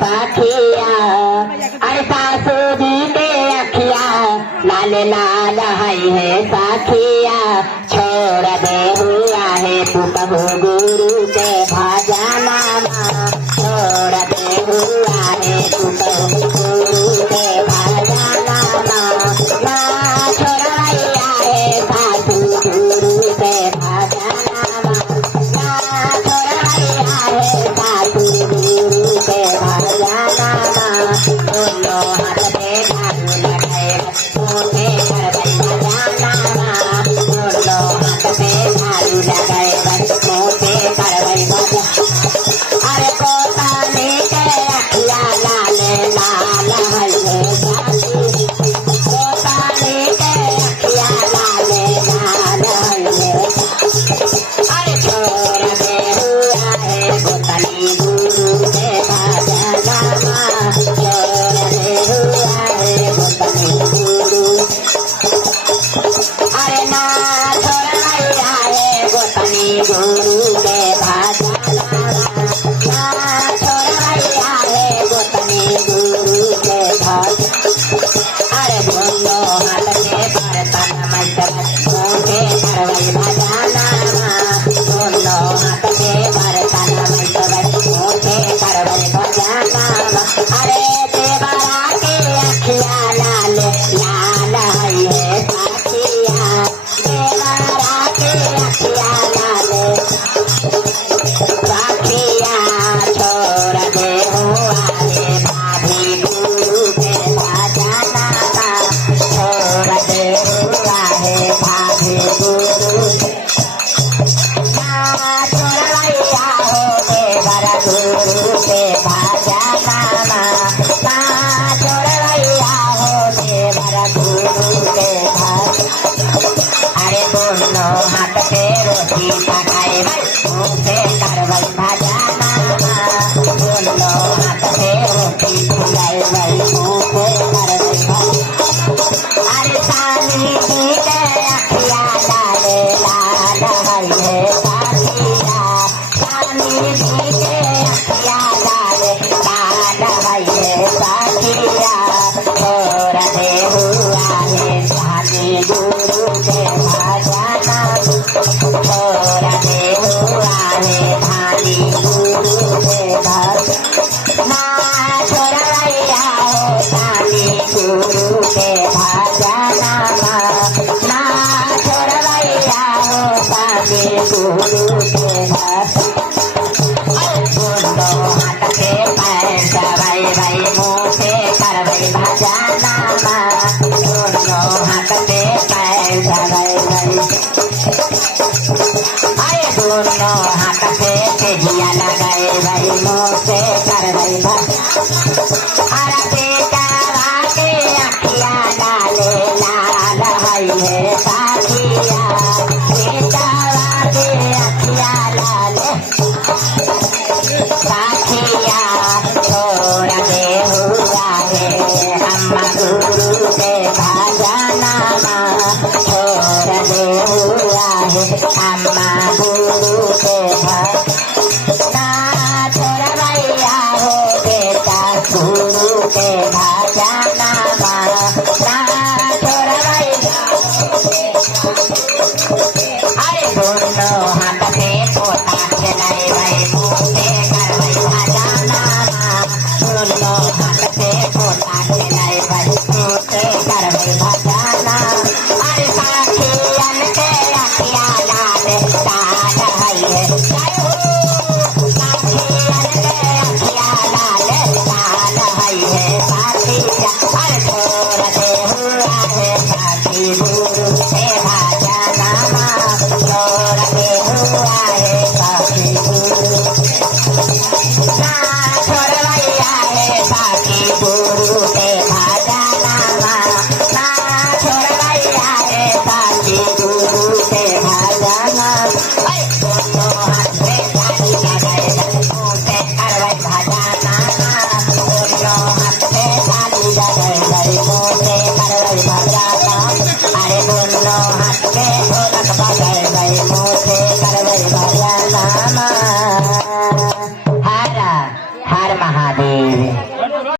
साखिया अरे सासू जी के अखिया लाल लाल है साखिया छोड़ दे हुआ है पुतहु गुरु के भजना छोड़ दे हुआ है पुतहु गुरु के भजना ना छोड़ैया है सासू गुरु के भजना ना छोड़ैया है सासू गुरु के भजना दोनों हाथ पे झाड़ू लगाए मोटे कर भजना दोनों हाथ पे झाड़ू लगाए मोटे कर अरे कोताने के अखिया लाल लाल है साथी कोताने के अखिया लाल लाल है अरे छोड़ दे हुआ है गोतनी गुरु के भजना छोड़ दे हुआ है गोतनी गुरु अरे ना छोड़ैया है गोतनी गुरु के भजना ना छोड़ैया है गोतनी गुरु के भजना अरे दोनों हाथ के बर्तन मोटे करवई भजना दोनों हाथ के बर्तन मोटे करवई भजना अरे देवरा के अखिया लाल लाल है साखिया देवरा के अखिया लाल साखिया छोड़ दे हुआ है भाभी गुरु के भजना छोड़ दे हुआ है भाभी गुरु ना छोड़ैया हो देवर गुरु के भजना ना छोड़ैया हो देवर गुरु के अरे दोनों हाथ पे रोटी पकाए मुँह से करवई भजना दोनों हाथ पे रोटी खिलाए मुँह से करवई अरे सानी जी के अखिया लाल लाल है साखिया सानी जी के अखिया लाल लाल है साखिया छोड़ दे हुआ है सानी गुरु के भजना छोड़ दे हुआ है धानी गुरु के भजना छोड़ैया हो धानी गुरु के भजना ना छोड़ैया हो धानी गुरु के दोनों हाथ के पैर दबाई मुँह से करवई भजना दोनों हाथ के पैर दबाई अरे दोनों हाथ पे तेजिया लगाए मुँह से करवई अरे बेटा के अखिया लाल लाल है साखिया बेटा के अखिया लाल साखिया छोड़ दे हुआ है अम्मा गुरु के भजना छोड़ दे हुआ है अम्मा गुरु के भजना छोड़ैया हो बेटा गुरु के भजना ना छोड़ैया अरे दोनों हाथ पे पोता चलाए मुँह से करवई भजना दोनों हाथ पे पोता चलाए मुँह से करवई भजना अरे साखियन के अखिया लाल हर महादेव।